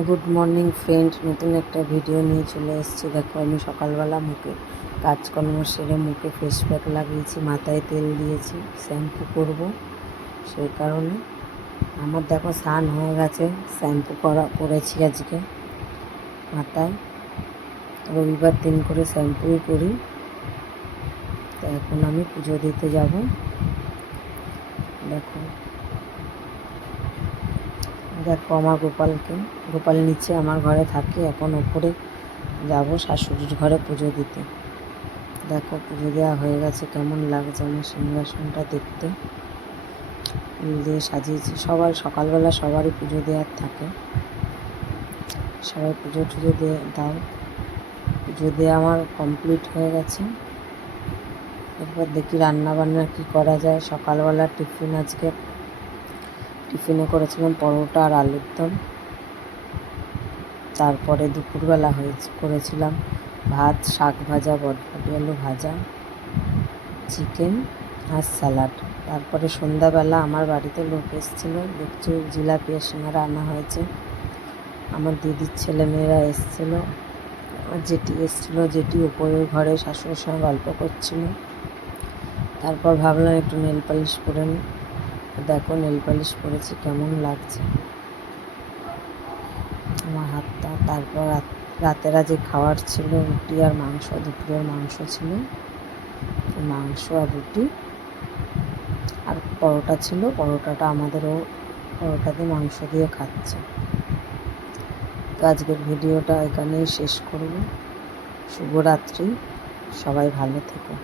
Good morning friend, নতুন একটা video নিয়ে চলে এসেছি। দেখো, আমি সকালবেলা মুখে কাজকর্ম সেরে মুখে ফেস প্যাক লাগিয়েছি, মাথায় তেল দিয়েছি, শ্যাম্পু করব। সেই কারণে আমার দেখো স্নান হয়ে গেছে, শ্যাম্পু করেছি আজকে মাথায়। রবিবার দিন করে শ্যাম্পুই করি। তো এখন আমি পুজো দিতে যাব। দেখো দেখো আমার গোপাল নিচে আমার ঘরে থাকে, এখন ওপরে যাব শাশুড়ির ঘরে পুজো দিতে। দেখো পুজো দেওয়া হয়ে গেছে, কেমন লাগছে আমার সিংহাসনটা দেখতে। ফুল দিয়ে সাজিয়েছি। সকালবেলা সবারই পুজো দেওয়ার থাকে, সবাই পুজো টুজো দিয়ে দাও। পুজো দেওয়া আমার কমপ্লিট হয়ে গেছে। এরপর দেখি রান্না বান্না কী করা যায়। সকালবেলা টিফিনে করেছিলাম পরোটা আর আলুর দম। তারপরে দুপুরবেলা করেছিলাম ভাত, শাক ভাজা, বটবটি আলু ভাজা, চিকেন আর স্যালাড। তারপরে সন্ধ্যাবেলা আমার বাড়িতে লোক এসেছিলো, দেখছি জিলাপি আর সিঙ্গারা আনা হয়েছে। আমার দিদির ছেলেমেয়েরা এসেছিলো, আমার জেঠি এসেছিলো। জেঠি উপরের ঘরে শাশুড়ির সঙ্গে গল্প করছিল। তারপর ভাবলাম একটু নেল পালিশ করে নিই। দেখো নেল পালিশ করেছি, কেমন লাগছে আমার হাতটা। তারপর রাতের আজ খাওয়ার ছিল রুটি আর মাংস। দুপুরের মাংস ছিল, মাংস আর রুটি আর পরোটা ছিল। পরোটাটা আমাদেরও পরোটা দিয়ে মাংস দিয়ে খাচ্ছে। তো আজকের ভিডিওটা এখানেই শেষ করব। শুভরাত্রি, সবাই ভালো থেকো।